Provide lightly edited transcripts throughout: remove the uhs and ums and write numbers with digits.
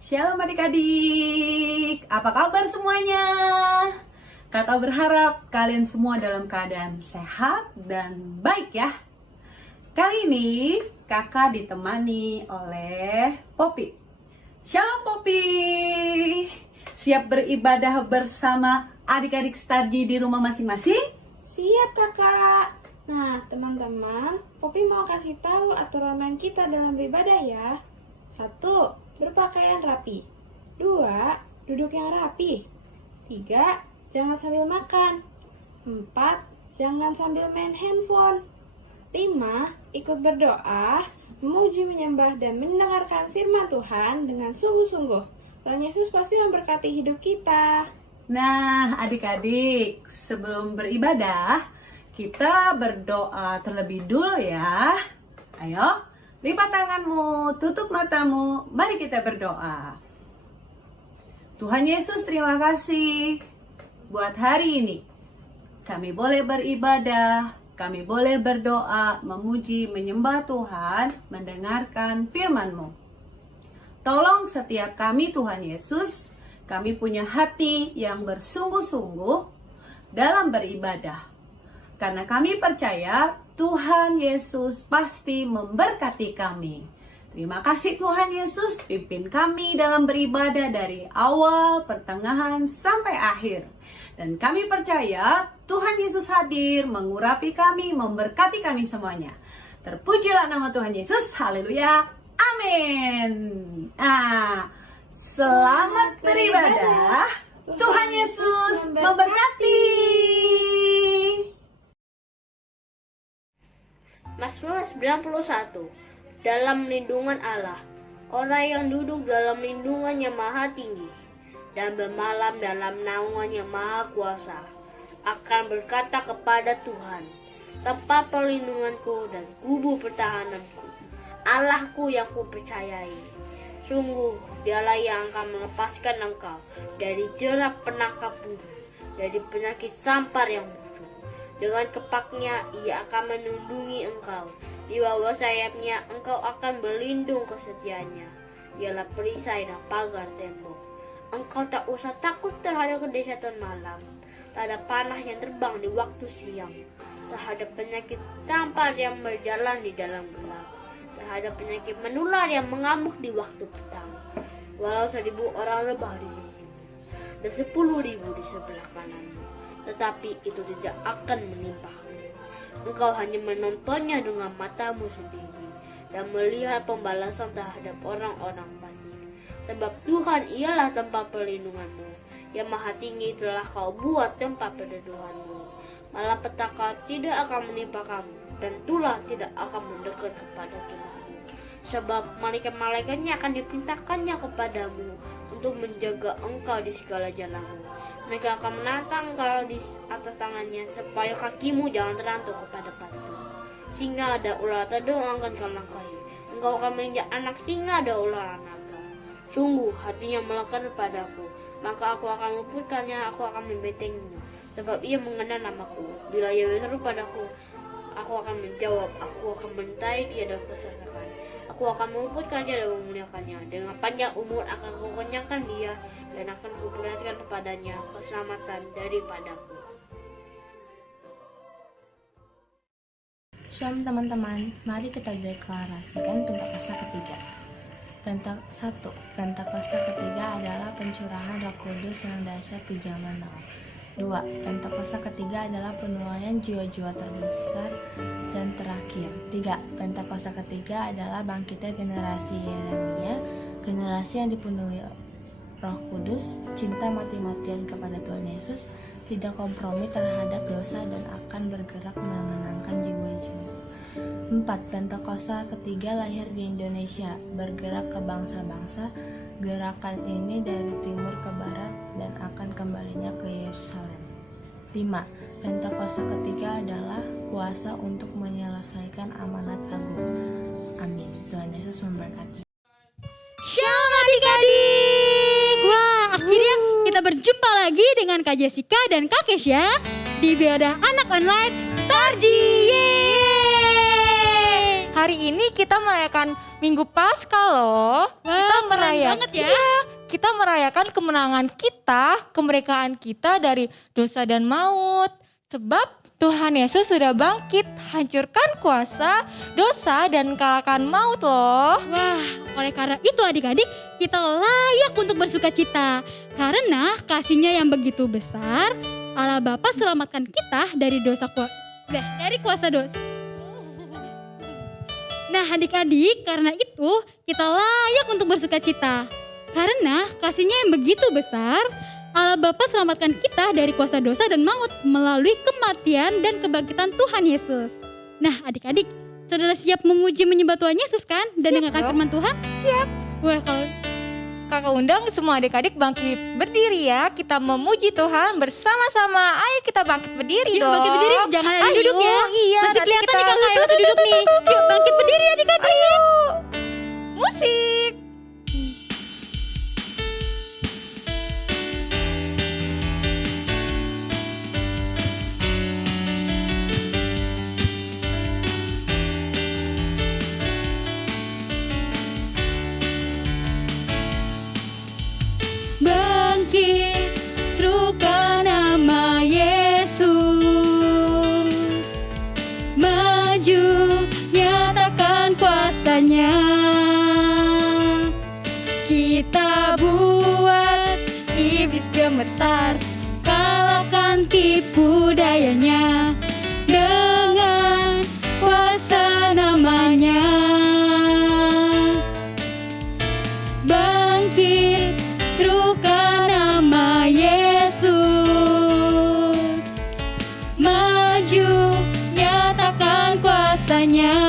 Shalom adik-adik, apa kabar semuanya? Kakak berharap kalian semua dalam keadaan sehat dan baik ya. Kali ini kakak ditemani oleh Poppy. Shalom Poppy, siap beribadah bersama adik-adik Starji di rumah masing-masing? Siap kakak. Nah teman-teman, Poppy mau kasih tahu aturan main kita dalam beribadah ya. 1. Berpakaian rapi. 2. Duduk yang rapi. 3. Jangan sambil makan. 4. Jangan sambil main handphone. 5. Ikut berdoa, memuji, menyembah, dan mendengarkan firman Tuhan dengan sungguh-sungguh. Tuhan Yesus pasti memberkati hidup kita. Nah adik-adik, sebelum beribadah kita berdoa terlebih dulu ya. Ayo, lipat tanganmu, tutup matamu, mari kita berdoa. Tuhan Yesus, terima kasih buat hari ini. Kami boleh beribadah, kami boleh berdoa, memuji, menyembah Tuhan, mendengarkan firman-Mu. Tolong setiap kami Tuhan Yesus, kami punya hati yang bersungguh-sungguh dalam beribadah. Karena kami percaya Tuhan Yesus pasti memberkati kami. Terima kasih Tuhan Yesus, pimpin kami dalam beribadah dari awal, pertengahan, sampai akhir. Dan kami percaya Tuhan Yesus hadir, mengurapi kami, memberkati kami semuanya. Terpujilah nama Tuhan Yesus, haleluya, amin. Nah, selamat beribadah, Tuhan Yesus memberkati. Mazmur 91. Dalam lindungan Allah, orang yang duduk dalam lindungannya maha tinggi dan bermalam dalam naungannya maha kuasa akan berkata kepada Tuhan, tempat perlindunganku dan kubu pertahananku, Allahku yang kupercayai. Sungguh dialah yang akan melepaskan engkau dari jerat penangkap burung, dari penyakit sampar yang busuk. Dengan kepaknya ia akan melindungi engkau. Di bawah sayapnya engkau akan berlindung, kesetiaannya ialah perisai dan pagar tembok. Engkau tak usah takut terhadap kedahsyatan malam, terhadap panah yang terbang di waktu siang, terhadap penyakit tampar yang berjalan di dalam gelap, terhadap penyakit menular yang mengamuk di waktu petang. Walau 1.000 orang rebah di sisimu dan 10.000 di sebelah kananmu, tetapi itu tidak akan menimpamu. Engkau hanya menontonnya dengan matamu sendiri dan melihat pembalasan terhadap orang-orang fasik. Sebab Tuhan ialah tempat perlindunganmu, yang maha tinggi telah kau buat tempat perteduhanmu. Malapetaka tidak akan menimpa kamu, dan tulah tidak akan mendekat kepada tubuhmu. Sebab malaikat-malaikatnya akan diperintahkannya kepadamu untuk menjaga engkau di segala jalanmu. Mereka akan menantang engkau di atas tangannya, supaya kakimu jangan terantuk kepada batu. Singa ada ular terdorong akan kau langkahi. Engkau akan menginjak anak singa dan ular naga. Sungguh hatinya melekat kepadaku, maka aku akan meluputkannya, aku akan membentengnya. Sebab ia mengenal namaku. Bila ia berseru padaku, aku akan menjawab, aku akan mentai dia dan kusasakan. Aku akan meluputkannya dan memuliakannya. Dengan panjang umur akan kukenyangkan dia, dan akan kuperlihatkan kepadanya keselamatan daripadaku. Shalom teman-teman, mari kita deklarasikan Pentakosta ketiga. 1. Pentakosta ketiga adalah pencurahan Roh Kudus yang dahsyat di zaman now. 2. Pentakosta ketiga adalah penuaian jiwa-jiwa terbesar dan terakhir. 3. Pentakosta ketiga adalah bangkitnya generasi Yeremia, generasi yang dipenuhi Roh Kudus, cinta mati-matian kepada Tuhan Yesus, tidak kompromi terhadap dosa, dan akan bergerak memenangkan jiwa-jiwa. 4. Pentakosta ketiga lahir di Indonesia, bergerak ke bangsa-bangsa. Gerakan ini dari timur ke barat dan akan kembalinya ke Yerusalem. 5. Pentakosta ketiga adalah kuasa untuk menyelesaikan amanat agung. Amin. Tuhan Yesus memberkati. Shalom adik-adik. Wah, akhirnya kita berjumpa lagi dengan Kak Jessica dan Kak Kesha di Ibadah Anak Online Starji. Yeay. hari ini kita merayakan Minggu Paskah loh. Kita banget ya. Iya, kita merayakan kemenangan kita, kemerdekaan kita dari dosa dan maut. Sebab Tuhan Yesus sudah bangkit, hancurkan kuasa, dosa, dan kalahkan maut loh. Wah, oleh karena itu adik-adik, kita layak untuk bersuka cita. Karena kasih-Nya yang begitu besar, Allah Bapa selamatkan kita dari kuasa dosa. Nah adik-adik, karena itu kita layak untuk bersuka cita. Karena kasih-Nya yang begitu besar, Allah Bapa selamatkan kita dari kuasa dosa dan maut melalui kematian dan kebangkitan Tuhan Yesus. Nah adik-adik, saudara siap memuji menyembah Tuhan Yesus kan? Dan dengarkan firman Tuhan? Siap. Wah, kalau Kakak undang semua adik-adik bangkit berdiri ya. Kita memuji Tuhan bersama-sama. Ayo kita bangkit berdiri yuk dong. bangkit berdiri, jangan ada Ayo, duduk ya. Iya, Masih nanti kelihatan kita nih kalau ayo, masih duduk nih. Yuk bangkit berdiri adik-adik. Musik. Bangkit, serukan nama Yesus. Maju, nyatakan kuasa-Nya. Kita buat iblis gemetar, kalahkan tipu dayanya dengan kuasa namanya. Bangkit, serukan nama Yesus. Maju, nyatakan kuasa-Nya.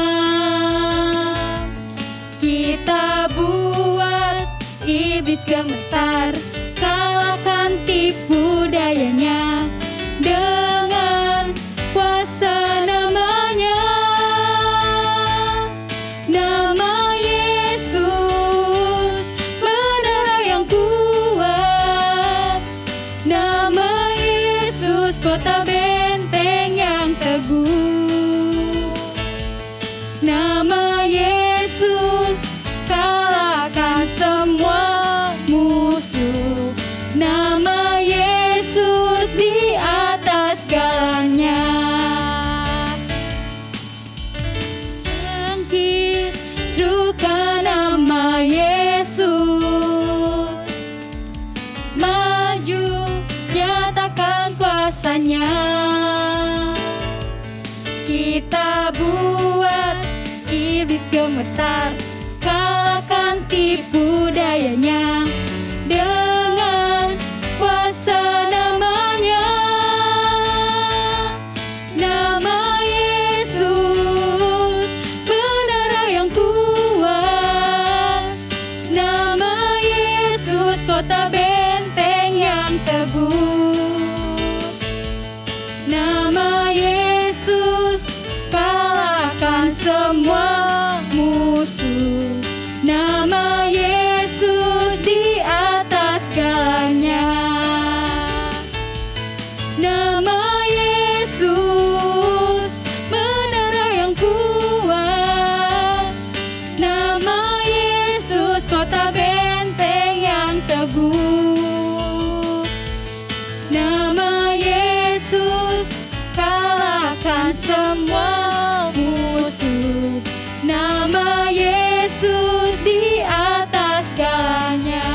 Kita buat iblis gemetar, kalahkan tipu dayanya dengan kuasa namanya. Nama Yesus, menara yang kuat. Nama Yesus, kota benteng yang teguh. Nama Yesus, kalahkan semua musuh. Nama Yesus di atas segalanya. Bangkit, serukan nama Yesus. Maju, nyatakan kuasa-Nya. Kita buat iblis gemetar, kalahkan tipu dayanya dengan kuasa namanya. Nama Yesus, menara yang kuat. Nama Yesus, kota benteng yang teguh. Nama Yesus, kalahkan semua musuh. Nama Yesus di atas segalanya. Nama Yesus, menara yang kuat. Nama Yesus, kota benteng yang teguh. Nama Yesus, kalahkan semua musuh. Nama Yesus di atas segalanya.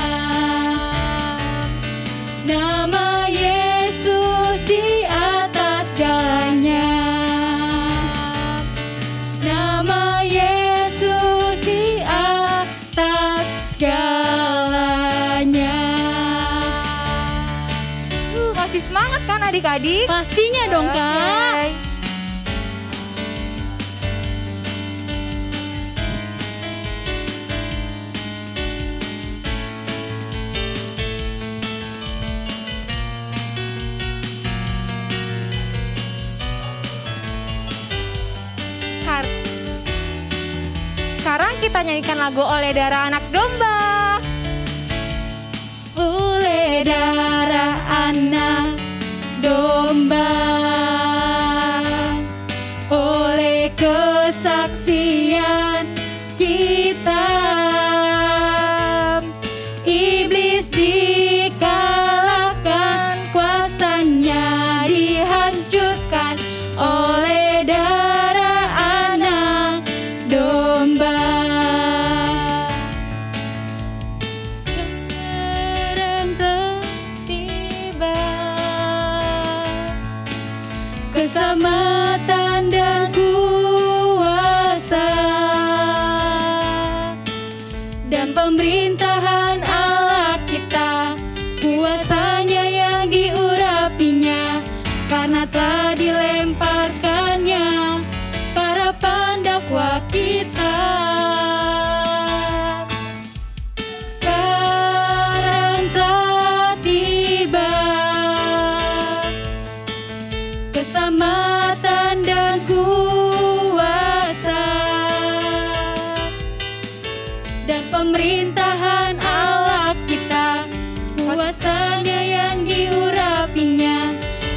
Nama Yesus di atas segalanya. Nama Yesus di atas segalanya. Masih semangat kan adik-adik? Pastinya dong Kak. Oke. Sekarang kita nyanyikan lagu Oleh Darah Anak Domba. Oleh darah anak domba, oleh kesaksian keselamatan dan kuasa dan pemerintahan Allah kita, kuasanya yang diurapinya, karena telah dilemparkannya para pendakwa kita. Sekarang telah tiba keselamatan dan kuasa dan pemerintahan Allah kita, kuasanya yang diurapinya,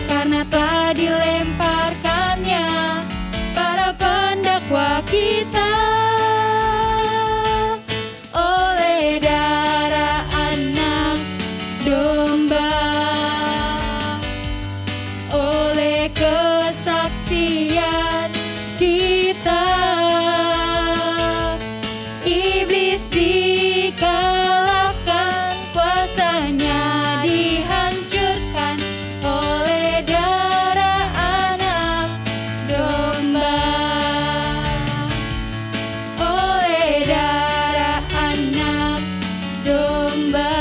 karena telah dilemparkannya para pendakwa kita. Oleh darah anak domba, oleh kesaksian kita, iblis dikalahkan, kuasanya dihancurkan. Oleh darah anak domba, oleh darah anak domba,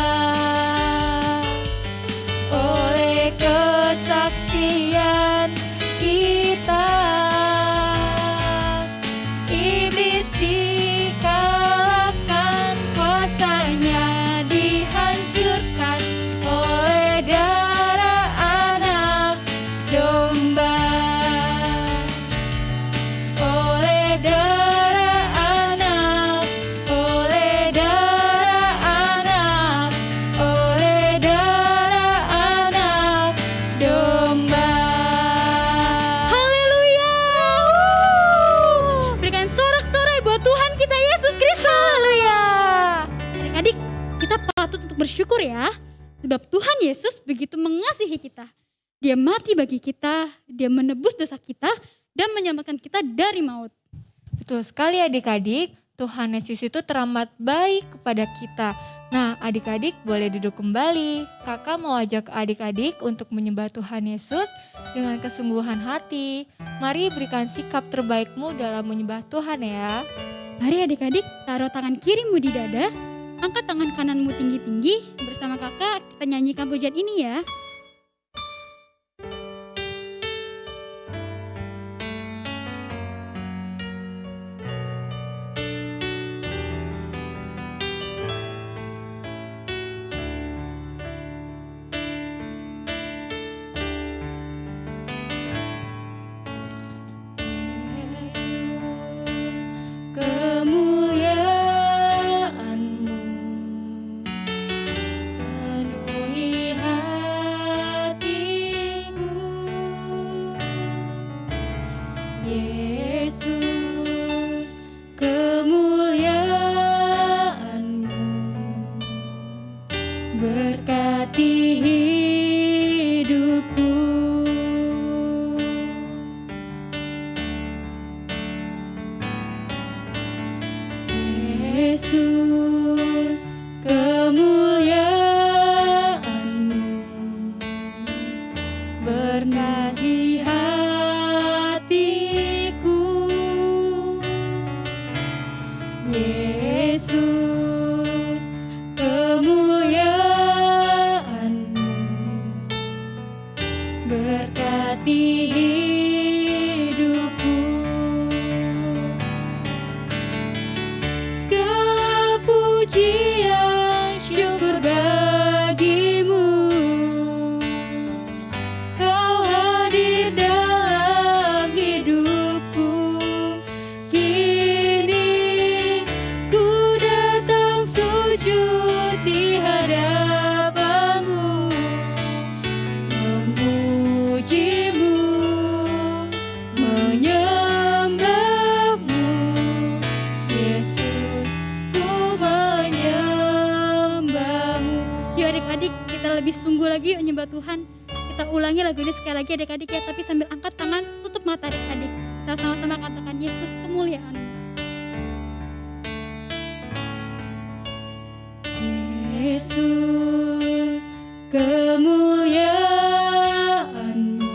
oleh kesaksian kita, iblis dikalahkan, kuasanya dihancurkan. Oleh darah anak domba, oleh darah anak, oleh darah anak, oleh darah anak domba. Haleluya! Berikan sorak-sorai buat Tuhan kita Yesus Kristus. Haleluya. Adik-adik, kita patut untuk bersyukur ya, sebab Tuhan Yesus begitu mengasihi kita. Dia mati bagi kita, dia menebus dosa kita, dan menyelamatkan kita dari maut. Betul sekali adik-adik, Tuhan Yesus itu teramat baik kepada kita. Nah adik-adik boleh duduk kembali. Kakak mau ajak adik-adik untuk menyembah Tuhan Yesus dengan kesungguhan hati. Mari berikan sikap terbaikmu dalam menyembah Tuhan ya. Mari adik-adik, taruh tangan kirimu di dada, angkat tangan kananmu tinggi-tinggi, bersama kakak kita nyanyikan pujian ini ya. Yesus, kemuliaan-Mu penuhi hatiku. Yesus, kemuliaan-Mu berkati hidupku. Yesus, kemuliaan-Mu berkati hatiku. Yesus, kemuliaan-Mu berkati hidupku. Segala pujian syukur bagimu, Kau hadir dalam hidupku. Kini ku datang sujud di hadapan-Mu, memuji-Mu, menyembah-Mu. Yesus, ku menyembah-Mu. Yuk adik-adik, kita lebih sungguh lagi yuk nyembah Tuhan. Kita ulangi lagu ini sekali lagi adik-adik ya, tapi sambil angkat tangan, tutup mata adik-adik. Kita sama-sama katakan Yesus kemuliaan. Yesus, kemuliaan-Mu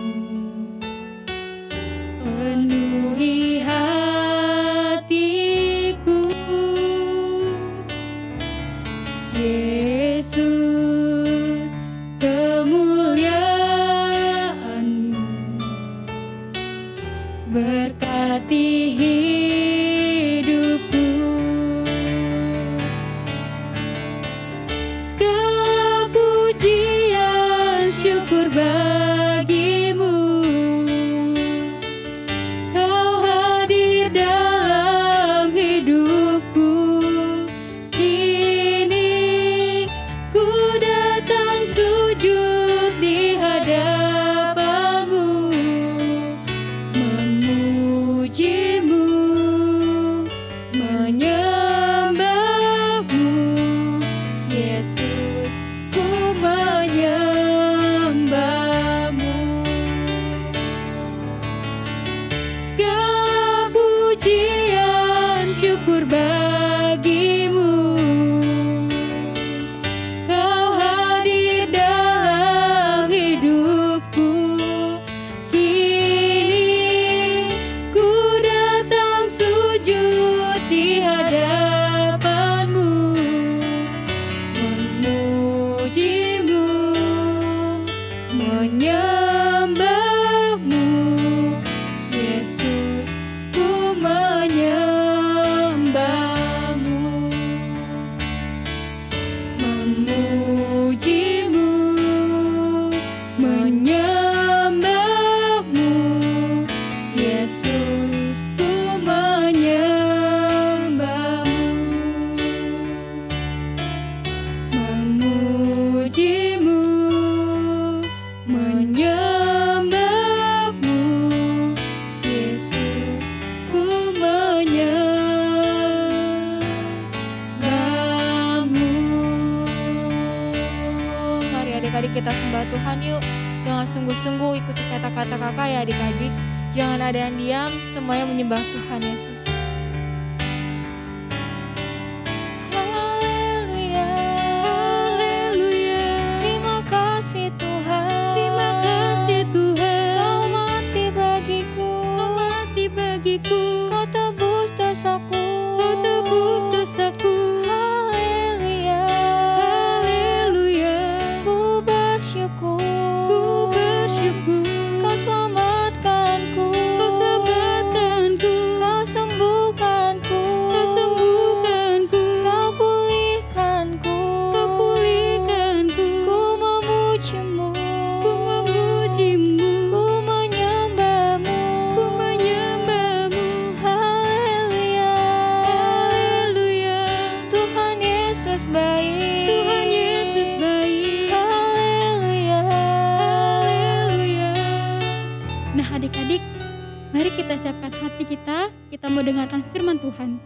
menyembahmu, Yesus, ku menyembahmu, memujimu, menyembahmu, Yesus, ku menyembahmu, memujimu, menyembahmu, Yesus, ku menyembahmu. Mari adik-adik kita sembah Tuhan yuk. Dengan sungguh-sungguh ikuti kata-kata kakak ya adik-adik. Jangan ada yang diam, semuanya menyembah Tuhan Yesus. Haleluya, haleluya. Terima kasih Tuhan, terima kasih Tuhan. Kau mati bagiku, kau mati bagiku. Kau tebus dosaku, kau tebus dosaku. Haleluya, haleluya. Ku bersyukur, ku bersyukur. Kau selamatkanku, kau selamatkanku. Kau sembuhkanku, kau sembuhkanku. Kau pulihkanku, kau pulihkanku. Ku memujimu, ku memujimu. Ku menyembahmu, ku menyembahmu. Haleluya, haleluya. Tuhan Yesus baik, Tuhan Yesus baik. Haleluya, haleluya. Nah adik-adik, mari kita siapkan hati kita mau dengarkan firman Tuhan.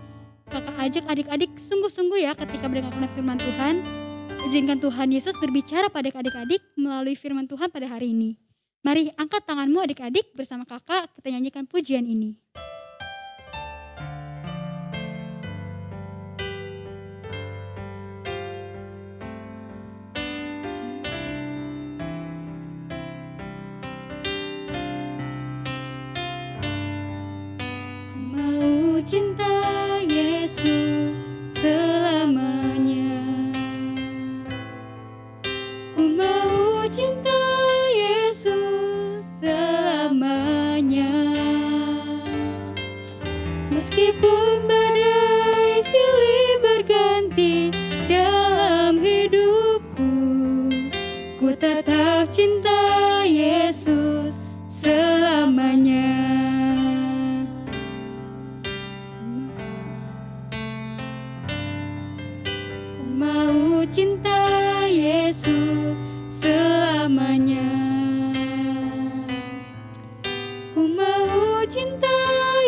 Kakak ajak adik-adik sungguh-sungguh ya ketika mendengarkan firman Tuhan. Izinkan Tuhan Yesus berbicara pada adik-adik melalui firman Tuhan pada hari ini. Mari angkat tanganmu adik-adik bersama kakak kita nyanyikan pujian ini. Ku mau cinta Yesus selamanya. Ku mau cinta Yesus selamanya. Meskipun badai silih berganti dalam hidupku, ku tetap cinta Yesus selamanya. Ku mau cinta Yesus selamanya. Ku mau cinta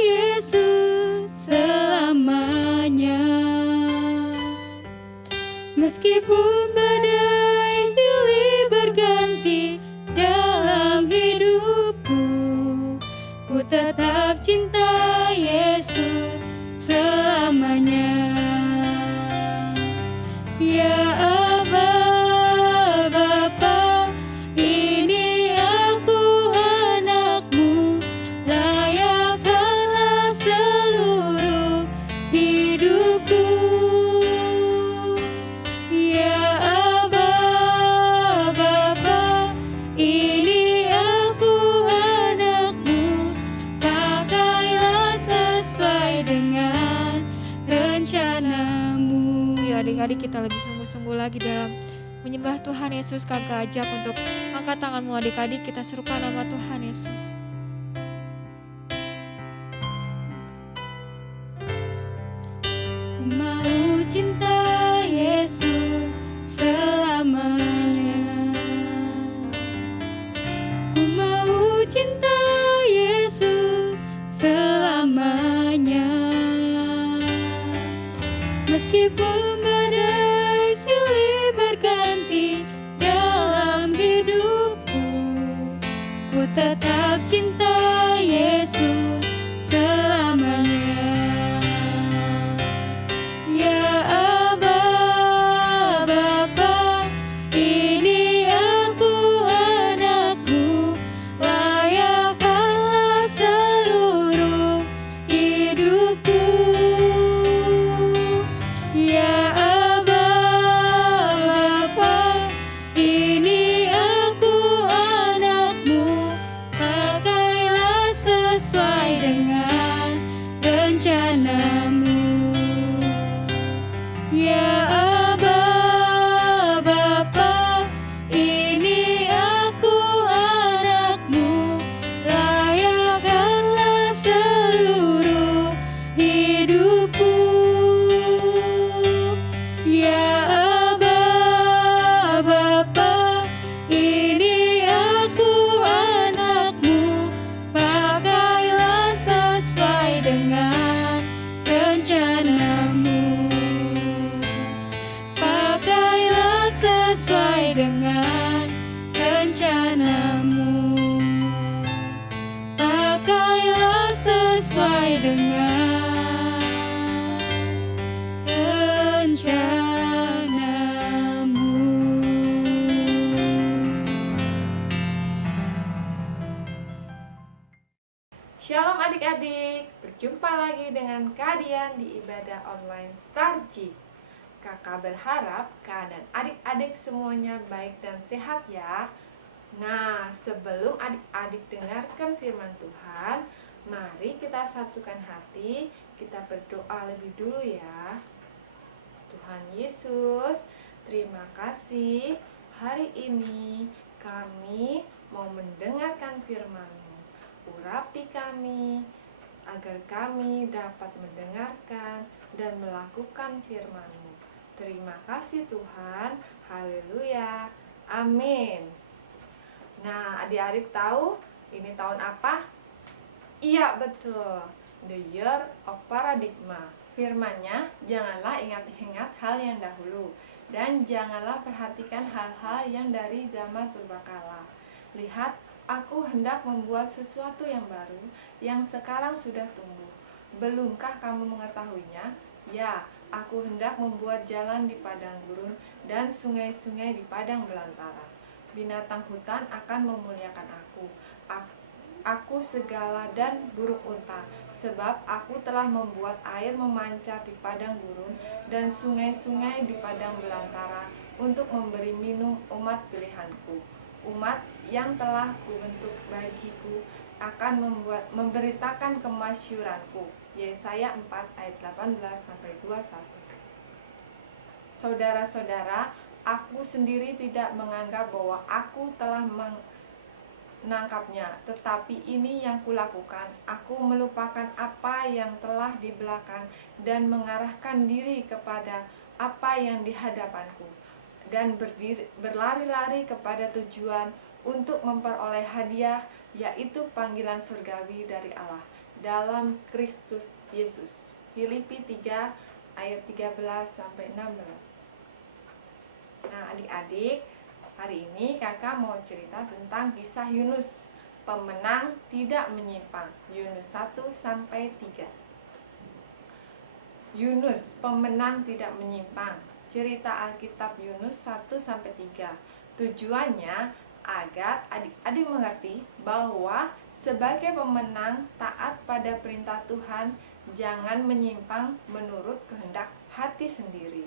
Yesus selamanya. Meskipun badai silih berganti dalam hidupku, ku tetap cinta Yesus selamanya. Ya Aba, Bapa, ini aku anakmu, layakkanlah seluruh hidupku. Ya Aba, Bapa, ini aku anakmu, pakailah sesuai dengan rencanamu. Ya adik-adik kita lebih sungguh-sungguh lagi dalam menyembah Tuhan Yesus. Kakak ajak untuk angkat tanganmu adik-adik, kita serukan nama Tuhan Yesus. Ku mau cinta Yesus selamanya. Ku mau cinta Yesus selamanya. Meskipun badai silih berganti dalam hidupku, ku tetap cinta Yesus selamanya. Ya Aba, Bapa, ini aku anakmu, layakkanlah seluruh hidupku. Ya Aba, Bapa, ini aku pakailah sesuai dengan rencanamu. Shalom adik-adik, berjumpa lagi dengan Kak Dian di ibadah online Starji. Kakak berharap keadaan adik-adik semuanya baik dan sehat ya. Nah, sebelum adik-adik dengarkan firman Tuhan, mari kita satukan hati, kita berdoa lebih dulu ya. Tuhan Yesus, terima kasih hari ini kami mau mendengarkan firman-Mu. Urapi kami agar kami dapat mendengarkan dan melakukan firman-Mu. Terima kasih Tuhan. Haleluya. Amin. Nah, adik-adik tahu ini tahun apa? Iya, betul. The Year of Paradigma. Firman-Nya, janganlah ingat-ingat hal yang dahulu, dan janganlah perhatikan hal-hal yang dari zaman purbakala. Lihat, aku hendak membuat sesuatu yang baru, yang sekarang sudah tumbuh. Belumkah kamu mengetahuinya? Ya, aku hendak membuat jalan di padang gurun dan sungai-sungai di padang belantara. Binatang hutan akan memuliakan aku. Aku segala dan burung unta, sebab aku telah membuat air memancar di padang gurun dan sungai-sungai di padang belantara untuk memberi minum umat pilihanku. Umat yang telah kubentuk bagiku akan memberitakan kemasyuranku. Yesaya 4 ayat 18-21. Saudara-saudara, aku sendiri tidak menganggap bahwa aku telah menangkapnya, tetapi ini yang kulakukan. Aku melupakan apa yang telah di belakang dan mengarahkan diri kepada apa yang di hadapanku, dan berlari-lari kepada tujuan untuk memperoleh hadiah, yaitu panggilan surgawi dari Allah dalam Kristus Yesus. Filipi 3 ayat 13-16. Nah, adik-adik, hari ini kakak mau cerita tentang kisah Yunus, pemenang tidak menyimpang. Yunus 1-3. Yunus, pemenang tidak menyimpang. Cerita Alkitab Yunus 1-3. Tujuannya agar adik-adik mengerti bahwa sebagai pemenang taat pada perintah Tuhan, jangan menyimpang menurut kehendak hati sendiri.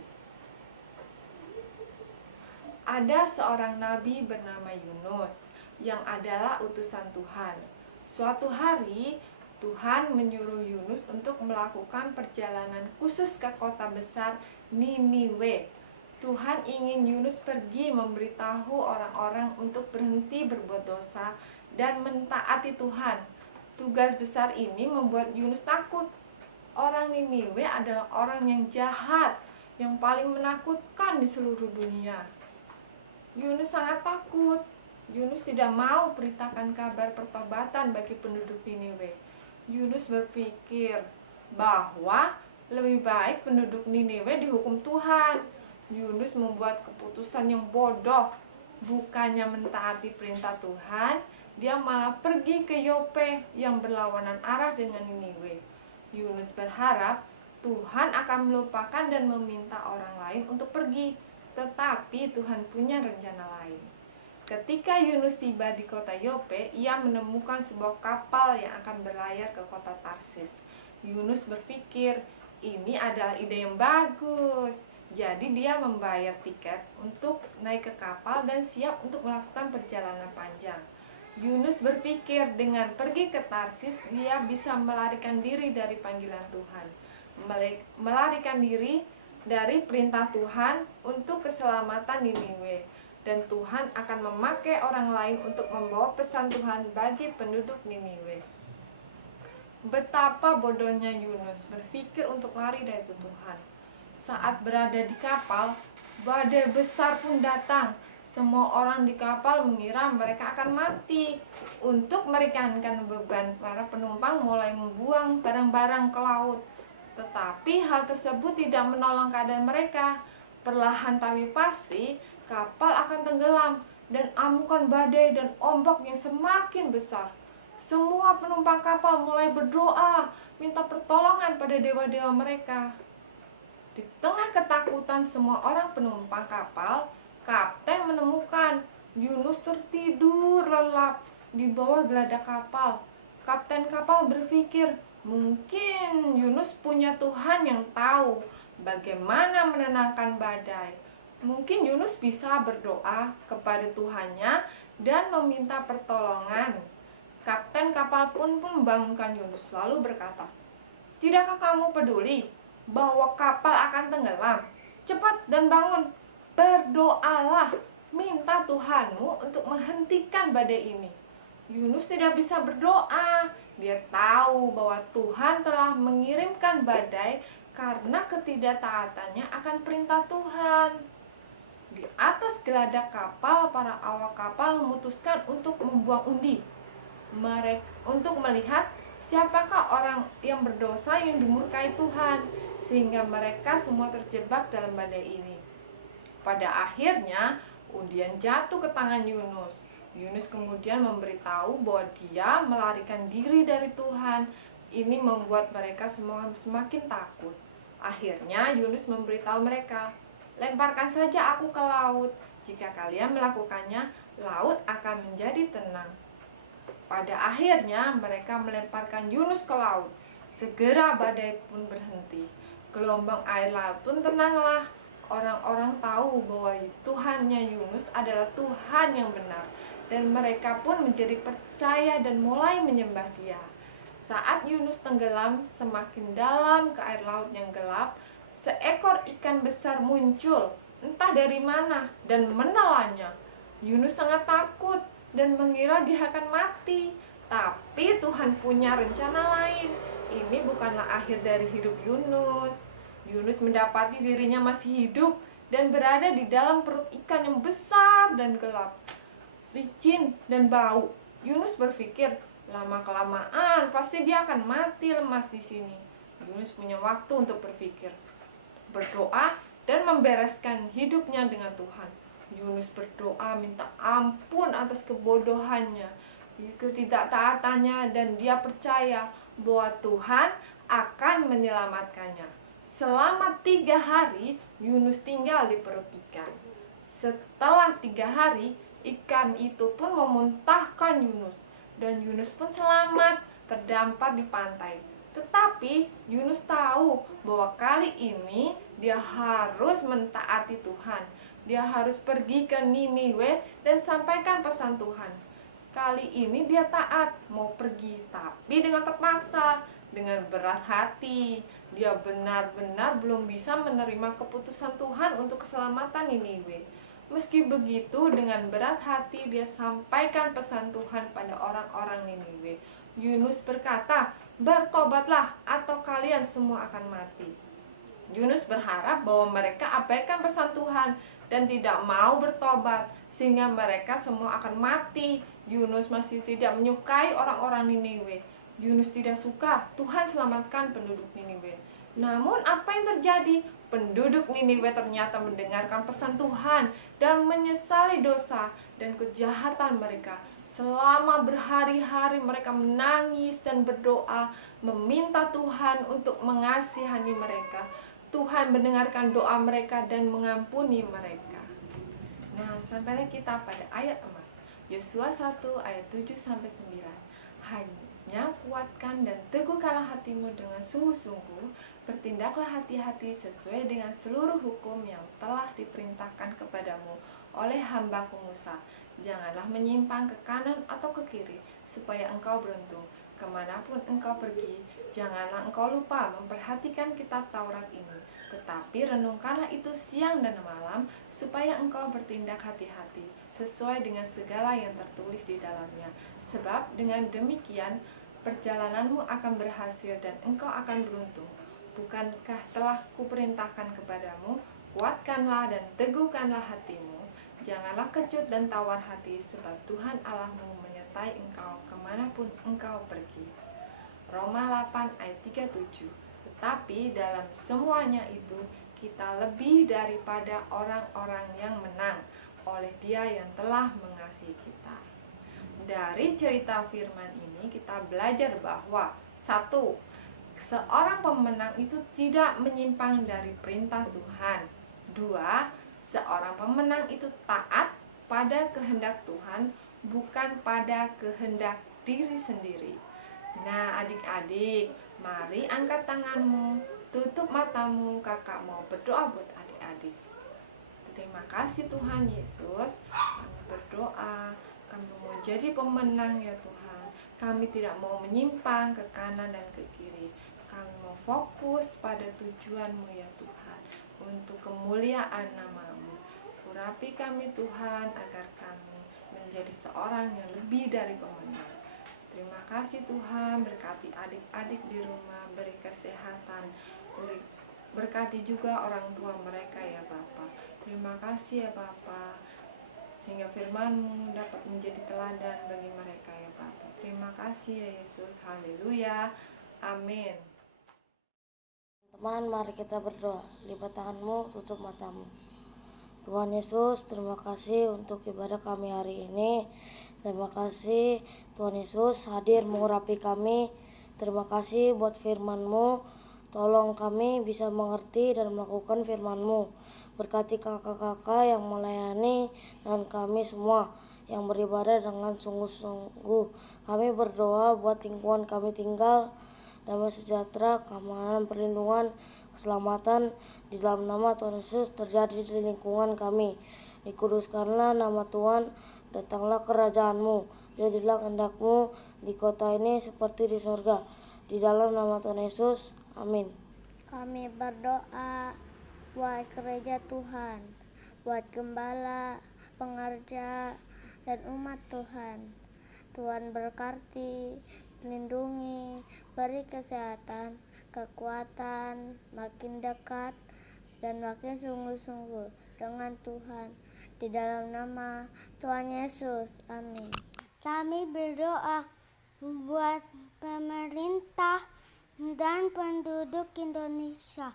Ada seorang nabi bernama Yunus yang adalah utusan Tuhan. Suatu hari Tuhan menyuruh Yunus untuk melakukan perjalanan khusus ke kota besar Niniwe. Tuhan ingin Yunus pergi memberitahu orang-orang untuk berhenti berbuat dosa dan mentaati Tuhan. Tugas besar ini membuat Yunus takut. Orang Niniwe adalah orang yang jahat, yang paling menakutkan di seluruh dunia. Yunus sangat takut. Yunus tidak mau beritakan kabar pertobatan bagi penduduk Niniwe. Yunus berpikir bahwa lebih baik penduduk Niniwe dihukum Tuhan. Yunus membuat keputusan yang bodoh. Bukannya mentaati perintah Tuhan, dia malah pergi ke Yope yang berlawanan arah dengan Niniwe. Yunus berharap Tuhan akan melupakan dan meminta orang lain untuk pergi. Tetapi Tuhan punya rencana lain. Ketika Yunus tiba di kota Yope, ia menemukan sebuah kapal yang akan berlayar ke kota Tarsis. Yunus berpikir, ini adalah ide yang bagus. Jadi dia membayar tiket untuk naik ke kapal dan siap untuk melakukan perjalanan panjang. Yunus berpikir dengan pergi ke Tarsis, dia bisa melarikan diri dari panggilan Tuhan. Melarikan diri dari perintah Tuhan untuk keselamatan Niniwe. Dan Tuhan akan memakai orang lain untuk membawa pesan Tuhan bagi penduduk Niniwe. Betapa bodohnya Yunus berpikir untuk lari dari Tuhan. Saat berada di kapal, badai besar pun datang. Semua orang di kapal mengira mereka akan mati. Untuk meringankan beban, para penumpang mulai membuang barang-barang ke laut. Tetapi hal tersebut tidak menolong keadaan mereka. Perlahan tapi pasti, kapal akan tenggelam dan amukan badai dan ombak yang semakin besar. Semua penumpang kapal mulai berdoa, minta pertolongan pada dewa-dewa mereka. Di tengah ketakutan semua orang penumpang kapal, kapten menemukan Yunus tertidur lelap di bawah geladak kapal. Kapten kapal berpikir, mungkin Yunus punya Tuhan yang tahu bagaimana menenangkan badai. Mungkin Yunus bisa berdoa kepada Tuhannya dan meminta pertolongan. Kapten kapal pun membangunkan Yunus lalu berkata, "Tidakkah kamu peduli bahwa kapal akan tenggelam? Cepat dan bangun, berdoalah, minta Tuhanmu untuk menghentikan badai ini." Yunus tidak bisa berdoa. Dia tahu bahwa Tuhan telah mengirimkan badai karena ketidaktaatannya akan perintah Tuhan. Di atas geladak kapal, para awak kapal memutuskan untuk membuang undi. Untuk melihat siapakah orang yang berdosa yang dimurkai Tuhan, sehingga mereka semua terjebak dalam badai ini. Pada akhirnya, undian jatuh ke tangan Yunus. Yunus kemudian memberitahu bahwa dia melarikan diri dari Tuhan. Ini membuat mereka semua semakin takut. Akhirnya Yunus memberitahu mereka, "Lemparkan saja aku ke laut. Jika kalian melakukannya, laut akan menjadi tenang." Pada akhirnya mereka melemparkan Yunus ke laut. Segera badai pun berhenti. Gelombang air laut pun tenanglah. Orang-orang tahu bahwa Tuhannya Yunus adalah Tuhan yang benar, dan mereka pun menjadi percaya dan mulai menyembah Dia. Saat Yunus tenggelam semakin dalam ke air laut yang gelap, seekor ikan besar muncul, entah dari mana, dan menelannya. Yunus sangat takut dan mengira dia akan mati. Tapi Tuhan punya rencana lain. Ini bukanlah akhir dari hidup Yunus. Yunus mendapati dirinya masih hidup dan berada di dalam perut ikan yang besar dan gelap, licin dan bau. Yunus berpikir, lama-kelamaan pasti dia akan mati lemas di sini. Yunus punya waktu untuk berpikir, berdoa, dan membereskan hidupnya dengan Tuhan. Yunus berdoa minta ampun atas kebodohannya, ketidaktaatannya, dan dia percaya bahwa Tuhan akan menyelamatkannya. Selama 3 hari Yunus tinggal di perut ikan. Setelah 3 hari, ikan itu pun memuntahkan Yunus, dan Yunus pun selamat terdampar di pantai. Tetapi Yunus tahu bahwa kali ini dia harus mentaati Tuhan. Dia harus pergi ke Niniwe dan sampaikan pesan Tuhan. Kali ini dia taat, mau pergi, tapi dengan terpaksa, dengan berat hati. Dia benar-benar belum bisa menerima keputusan Tuhan untuk keselamatan Niniwe. Meski begitu, dengan berat hati dia sampaikan pesan Tuhan pada orang-orang Niniwe. Yunus berkata, "Bertobatlah atau kalian semua akan mati." Yunus berharap bahwa mereka abaikan pesan Tuhan dan tidak mau bertobat, sehingga mereka semua akan mati. Yunus masih tidak menyukai orang-orang Niniwe. Yunus tidak suka Tuhan selamatkan penduduk Niniwe. Namun apa yang terjadi? Penduduk Niniwe ternyata mendengarkan pesan Tuhan dan menyesali dosa dan kejahatan mereka. Selama berhari-hari mereka menangis dan berdoa, meminta Tuhan untuk mengasihani mereka. Tuhan mendengarkan doa mereka dan mengampuni mereka. Nah, sampailah kita pada ayat emas, Yosua 1 ayat 7-9. Hanya kuatkan dan teguhkanlah hatimu dengan sungguh-sungguh, bertindaklah hati-hati sesuai dengan seluruh hukum yang telah diperintahkan kepadamu oleh hambaku Musa. Janganlah menyimpang ke kanan atau ke kiri, supaya engkau beruntung. Kemanapun engkau pergi, janganlah engkau lupa memperhatikan kitab Taurat ini, tetapi renungkanlah itu siang dan malam, supaya engkau bertindak hati-hati, sesuai dengan segala yang tertulis di dalamnya. Sebab dengan demikian, perjalananmu akan berhasil dan engkau akan beruntung. Bukankah telah kuperintahkan kepadamu, kuatkanlah dan teguhkanlah hatimu, janganlah kecut dan tawar hati, sebab Tuhan Allahmu menyertai engkau kemanapun engkau pergi. Roma 8 ayat 37. Tetapi dalam semuanya itu kita lebih daripada orang-orang yang menang, oleh Dia yang telah mengasihi kita. Dari cerita firman ini kita belajar bahwa satu, seorang pemenang itu tidak menyimpang dari perintah Tuhan. Dua, seorang pemenang itu taat pada kehendak Tuhan, bukan pada kehendak diri sendiri. Nah, adik-adik, mari angkat tanganmu, tutup matamu, kakak mau berdoa buat adik-adik. Terima kasih Tuhan Yesus, kami berdoa, kami mau jadi pemenang ya Tuhan. Kami tidak mau menyimpang ke kanan dan ke kiri. Kami mau fokus pada tujuan-Mu ya Tuhan, untuk kemuliaan nama-Mu. Urapi kami Tuhan, agar kami menjadi seorang yang lebih dari pemenang. Terima kasih Tuhan, berkati adik-adik di rumah, beri kesehatan, berkati juga orang tua mereka ya Bapa. Terima kasih ya Bapa, sehingga firman-Mu dapat menjadi teladan bagi mereka ya Bapa. Terima kasih ya Yesus, haleluya, amin. Teman, mari kita berdoa. Lipat tanganmu, tutup matamu. Tuhan Yesus, terima kasih untuk ibadah kami hari ini. Terima kasih Tuhan Yesus hadir mengurapi kami. Terima kasih buat firman-Mu. Tolong kami bisa mengerti dan melakukan firman-Mu. Berkati kakak-kakak yang melayani dan kami semua yang beribadah dengan sungguh-sungguh. Kami berdoa buat lingkungan kami tinggal, damai sejahtera, keamanan, perlindungan, keselamatan di dalam nama Tuhan Yesus terjadi di lingkungan kami. Dikuduskanlah nama Tuhan, datanglah kerajaan-Mu, jadilah kehendak-Mu di kota ini seperti di sorga. Di dalam nama Tuhan Yesus, amin. Kami berdoa buat gereja Tuhan, buat gembala, pengerja, dan umat Tuhan. Tuhan berkati, lindungi, beri kesehatan, kekuatan, makin dekat, dan makin sungguh-sungguh dengan Tuhan. Di dalam nama Tuhan Yesus, amin. Kami berdoa buat pemerintah dan penduduk Indonesia,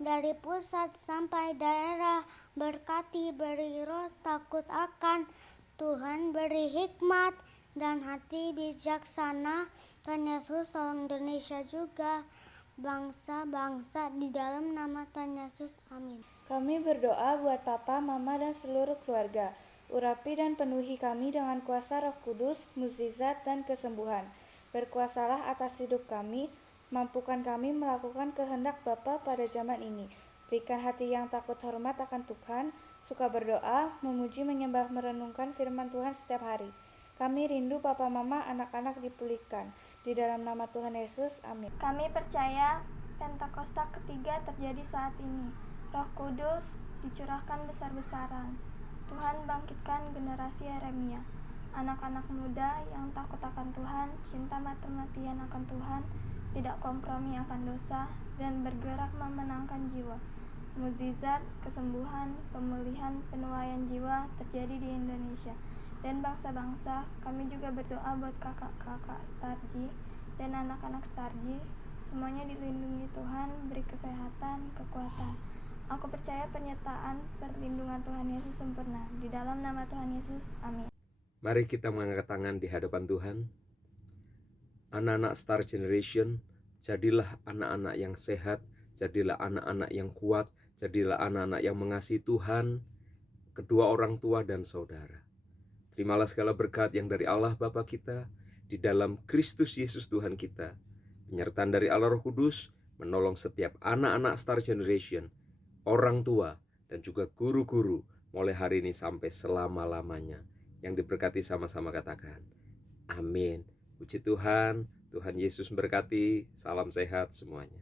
dari pusat sampai daerah. Berkati, beri roh takut akan Tuhan, beri hikmat dan hati bijaksana. Tuhan Yesus tolong Indonesia juga, bangsa-bangsa, di dalam nama Tuhan Yesus, amin. Kami berdoa buat Papa, Mama, dan seluruh keluarga. Urapi dan penuhi kami dengan kuasa Roh Kudus, mukjizat, dan kesembuhan. Berkuasalah atas hidup kami, mampukan kami melakukan kehendak Bapa pada zaman ini. Berikan hati yang takut hormat akan Tuhan, suka berdoa, memuji, menyembah, merenungkan firman Tuhan setiap hari. Kami rindu Papa, Mama, anak-anak dipulihkan. Di dalam nama Tuhan Yesus, amin. Kami percaya Pentakosta ketiga terjadi saat ini. Roh Kudus dicurahkan besar-besaran. Tuhan bangkitkan generasi Yeremia, anak-anak muda yang takut akan Tuhan, cinta mati-matian akan Tuhan, tidak kompromi akan dosa, dan bergerak memenangkan jiwa. Mukjizat, kesembuhan, pemulihan, penuaian jiwa terjadi di Indonesia dan bangsa-bangsa. Kami juga berdoa buat kakak-kakak Starji dan anak-anak Starji. Semuanya dilindungi Tuhan, beri kesehatan, kekuatan. Aku percaya penyertaan perlindungan Tuhan Yesus sempurna. Di dalam nama Tuhan Yesus, amin. Mari kita mengangkat tangan di hadapan Tuhan. Anak-anak Star Generation, jadilah anak-anak yang sehat, jadilah anak-anak yang kuat, jadilah anak-anak yang mengasihi Tuhan, kedua orang tua dan saudara. Terimalah segala berkat yang dari Allah Bapa kita, di dalam Kristus Yesus Tuhan kita. Penyertaan dari Allah Roh Kudus menolong setiap anak-anak Star Generation, orang tua, dan juga guru-guru mulai hari ini sampai selama-lamanya. Yang diberkati sama-sama katakan, amin. Puji Tuhan, Tuhan Yesus memberkati, salam sehat semuanya.